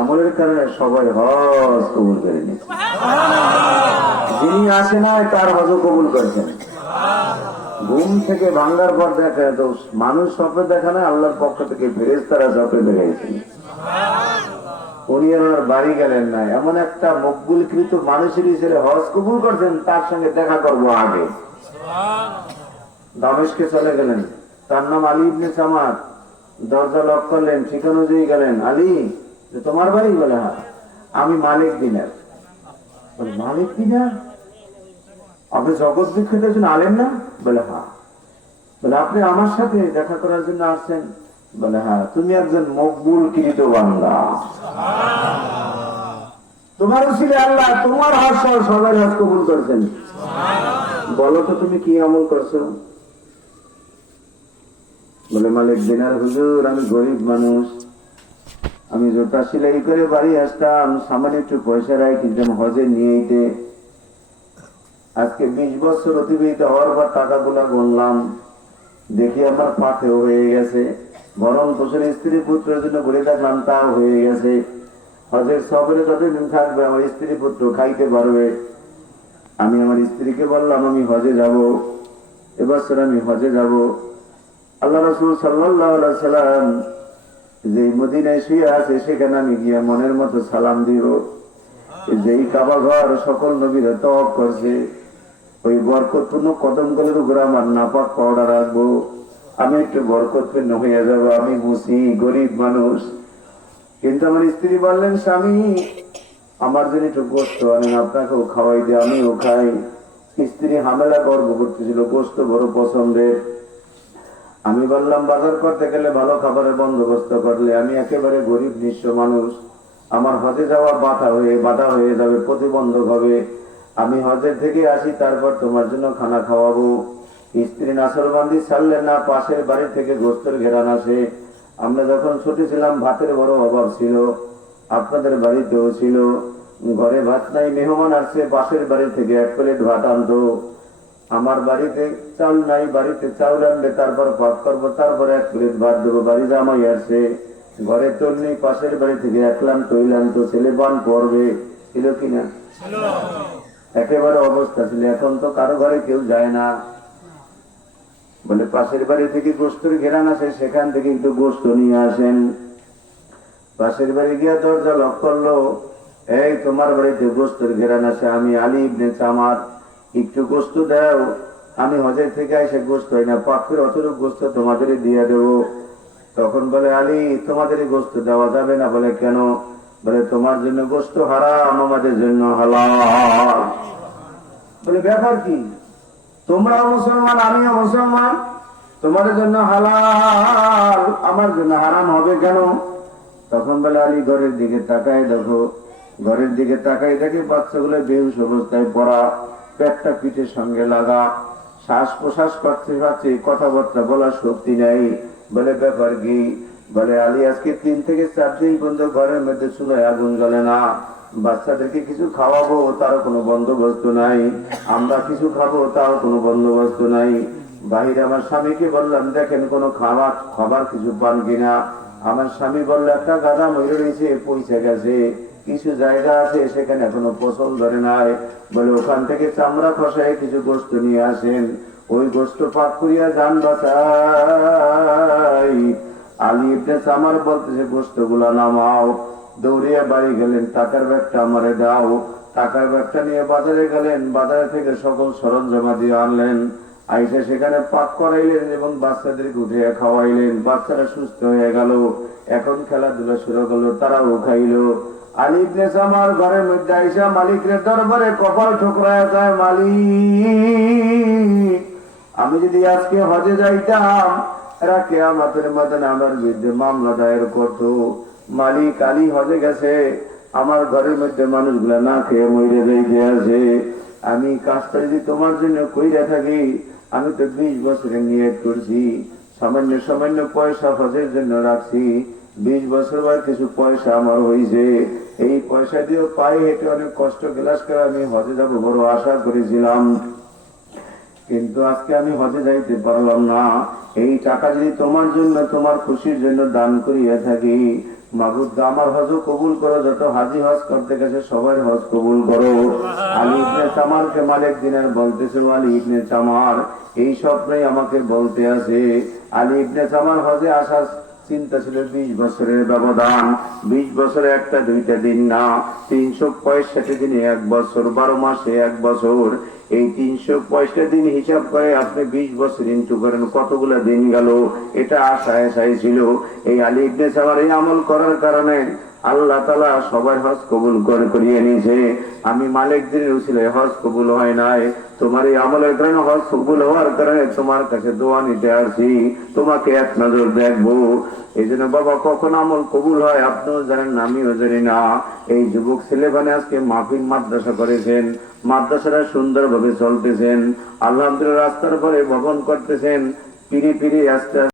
আমলের কারণে সবাই হজ কবুল করে যিনি আসে নাই, তার হজ কবুল করেছেন। ঘুম থেকে ভাঙ্গার পর দেখা তো মানুষ স্বপ্নে দেখা না, আল্লাহর পক্ষ থেকে ফেরেজ তারা স্বপ্নে দেখাইছেন উনি আমার বাড়ি গেলেন না। এমন একটা মকবুল মকবুলকৃত মানুষের হিসেবে হজ কবুল করছেন, তার সঙ্গে দেখা করব আগে। দামেশকে চলে গেলেন। তার নাম আলী ইবনে সামাদ। দরজা লক করলেন ঠিকানা অনুযায়ী গেলেন। আলী যে তোমার বাড়ি বলে হ্যাঁ আমি মালিক দিনের বলে, মালিক দিনার আপনি জগৎ বিখ্যাত একজন আলেন না? বলে হ্যাঁ। বলে আপনি আমার সাথে দেখা করার জন্য আসছেন? বলে হ্যাঁ তুমি একজন মকবুল কৃত বান্দা। তোমার ছিল আল্লাহ তোমার হাত সহ সবাই হাত কবুল করেছেন। বলো তো তুমি কি আমল করছ? বলে মালিক দিনার হুজুর আমি গরিব মানুষ। আমি জোটা সেলাই করে বাড়ি আসতাম, সামান্য একটু পয়সা রাখি, যেন হজে নিয়ে যেতে আজকে বিশ বছর অতিবাহিত হওয়ার পর টাকাগুলা গুনলাম। দেখি আমার পাথেও হয়ে গেছে। ভরণ পোষণ স্ত্রী পুত্রের জন্য ঘুরে থাকলাম তাও হয়ে গেছে। হজের সফরে যতদিন থাকবে, আমার স্ত্রী পুত্র খাইতে পারবে। আমি আমার স্ত্রীকে বললাম, আমি হজে যাব। এবছর আমি হজে যাব। আল্লাহ রসুল সাল্লাহ সাল্লাম যে মদিনায় শুয়ে আছে, সেখানে আমি গিয়ে মনের মতো সালাম দিব। যেই কাবা ঘর সকল নবীরা তপ করছে, ওই বরকতপূর্ণ কদম গলের উপরে আমার নাপাক পাওয়া রাখব। আমি একটু বরকতপূর্ণ হয়ে যাব, আমি মুসি, গরিব মানুষ। কিন্তু আমার স্ত্রী বললেন, স্বামী, আমার জন্য একটু গোস্ত আনেন, আপনাকেও খাওয়াই দিয়ে আমিও খাই। স্ত্রী হামেলা গর্ব করতেছিল গোস্ত বড় পছন্দের। আমি বললাম, বাজার করতে গেলে ভালো খাবারের বন্দোবস্ত করলে আমি একেবারে গরিব, নিঃস্ব মানুষ। আমার হজে যাওয়া বাধা হয়ে বাধা হয়ে যাবে, প্রতিবন্ধক হবে। আমি হজের থেকে আসি, তারপর তোমার জন্য খানা খাওয়াবো। স্ত্রী নাসরবান্দি ছাড়লেন না, পাশের বাড়ি থেকে গোস্তের ঘেরান আসে। আমরা যখন ছোট ছিলাম, ভাতের বড় অভাব ছিল। আপনাদের বাড়িতেও ছিল। ঘরে ভাত নাই, মেহমান আসছে, পাশের বাড়ি থেকে এক প্লেট ভাত আনতো। আমার বাড়িতে চাল নাই, বাড়িতে চাউল আনবে তারপর ভাত করব, তারপরে এক প্লেট ভাত দেবো, বাড়ি জামাই আসছে ঘরে চল নেই, পাশের বাড়ি থেকে একলাম তৈল আনতো ছেলে বান পড়বে, ছিল কিনা? একেবারে অবস্থা ছিল, এখন তো কারও ঘরে কেউ যায় না। বলে পাশের বাড়ি থেকে গোস্তর ঘেরান আসে, সেখান থেকে একটু গোস্ত নিয়ে আসেন। পাশের বাড়ি গিয়া দরজা লক করল, এই তোমার বাড়িতে গোস্তর ঘেরান আসে, আমি আলী ইবনে চামার একটু গোস্ত দাও। আমি হজের থেকে এসে গোস্ত হয় না, পাখির অতটুক গোস্ত তোমাদের দিয়ে দেবো। তখন বলে, আলী তোমাদের গোস্ত দেওয়া যাবে না। বলে, কেন? বলে, তোমার জন্য গোস্ত হারাম, আমাদের জন্য হালাল। বলে, ব্যাপার কি? তোমরাও মুসলমান, আমিও মুসলমান। তোমাদের জন্য হালাল, আমার জন্য হারাম হবে কেন? তখন বলে, আলী, ঘরের দিকে তাকায় দেখো। ঘরের দিকে তাকাই দেখে বাচ্চাগুলো বেহুশ অবস্থায় পড়া। পেটটা পিঠের সঙ্গে লাগা। শ্বাস প্রশ্বাস করতে পারছে কথাবার্তা বলার শক্তি নাই। বলে, ব্যাপার কি? বলে, আলী, আজকে তিন থেকে চার দিন পর্যন্ত ঘরের মধ্যে চুলায় আগুন জ্বলে না। বাচ্চাদেরকে কিছু খাওয়াবো, তারও কোনো বন্দোবস্ত নাই। আমরা কিছু খাব তাও কোনো বন্দোবস্ত নাই। বাহিরে, আমার স্বামীকে বললাম, দেখেন, কোনো খাবার খাবার কিছু পান কিনা? আমার স্বামী বলল, একটা গাদা ময়ূর রয়েছে পয়সা গেছে। কিছু জায়গা আছে সেখানে এখনও ফসল ধরে নাই বলে ওখান থেকে চামড়া খসায় কিছু গোস্ত নিয়ে আসেন। ওই গোস্ত পাক করিয়া যান বাঁচাই। আলী ইবনে চামার বলতেছে গোস্তগুলা নামাও। দৌড়িয়া বাড়ি গেলেন, টাকার ব্যাগটা আমারে দাও। টাকার ব্যাগটা নিয়ে বাজারে গেলেন, বাজারে থেকে সকল সরঞ্জামা দিয়ে আনলেন। আইসা সেখানে পাক করাইলেন এবং বাচ্চাদেরকে উঠিয়ে খাওয়াইলেন। বাচ্চারা সুস্থ হয়ে গেল। এখন খেলাধুলা শুরু করল, তারাও খাইলো। আমার ঘরের মধ্যে আইসা যায়, মালিক। আমি যদি আজকে হজে যাইতাম, এরা কে আমাদের মতন আমার বিরুদ্ধে মামলা দায়ের করতো। মালিক আলী হজে গেছে, আমার ঘরের মধ্যে মানুষগুলা না খেয়ে মরে রেখে আছে। আমি কাজটা যদি তোমার জন্য কইরা থাকি, আমি তো বিশ বছরে নিয়ে করছি, সামান্য সামান্য পয়সা হজের জন্য রাখছি। বিশ বছর পর কিছু পয়সা আমার হয়েছে এই পয়সা দিয়েও পাই হেঁটে অনেক কষ্ট গ্লাস করে আমি হজে যাব বড় আশা করেছিলাম। কিন্তু আজকে আমি হজে যাইতে পারলাম না। এই টাকা যদি তোমার জন্য, তোমার খুশির জন্য দান করিয়া থাকি মাগুদ আমার হজ কবুল করো, যত হাজি হজ করতে গেছে সবাই হজ কবুল করো। আলী ইবনে চামারকে মালিক দিনের বলতেছে আলী ইবনে চামার এই স্বপ্নই আমাকে বলতে আছে। আলী ইবনে চামার হজে আসার চিন্তা ছিল বিশ বছরের ব্যবধান, বিশ বছরে একটা দুইটা দিন না, তিনশো পঁয়ষট্টি দিনে এক বছর, বারো মাসে এক বছর। এই তিনশো পঁয়ষট্টি দিন হিসাব করে আপনি বিশ বছর ইন্টু করেন, কতগুলা দিন গেল? এটা আশায় আশায় ছিল। এই আলী ইবনে সাবার এই আমল করার কারণে আল্লাহ তালা সবার হজ কবুল করে করিয়ে নিয়েছে। আমি মালিক দিনের উচিলে হজ কবুল হয় নাই। তোমার এই আমলের কারণে হজ কবুল হওয়ার কারণে তোমার কাছে দোয়া নিতে আসি। তোমাকে এক নজর দেখব। এই জন্য বাবা কখন আমল কবুল হয় আপনিও জানেন না, আমিও জানি না। এই যুবক ছেলে মানে আজকে মাহফিল মাদ্রাসা করেছেন। মাদ্রাসাটা সুন্দরভাবে চলতেছেন। আল্লাহ রাস্তার পরে ভবন করতেছেন। পিড়ি পিড়ি আস্তে আস্তে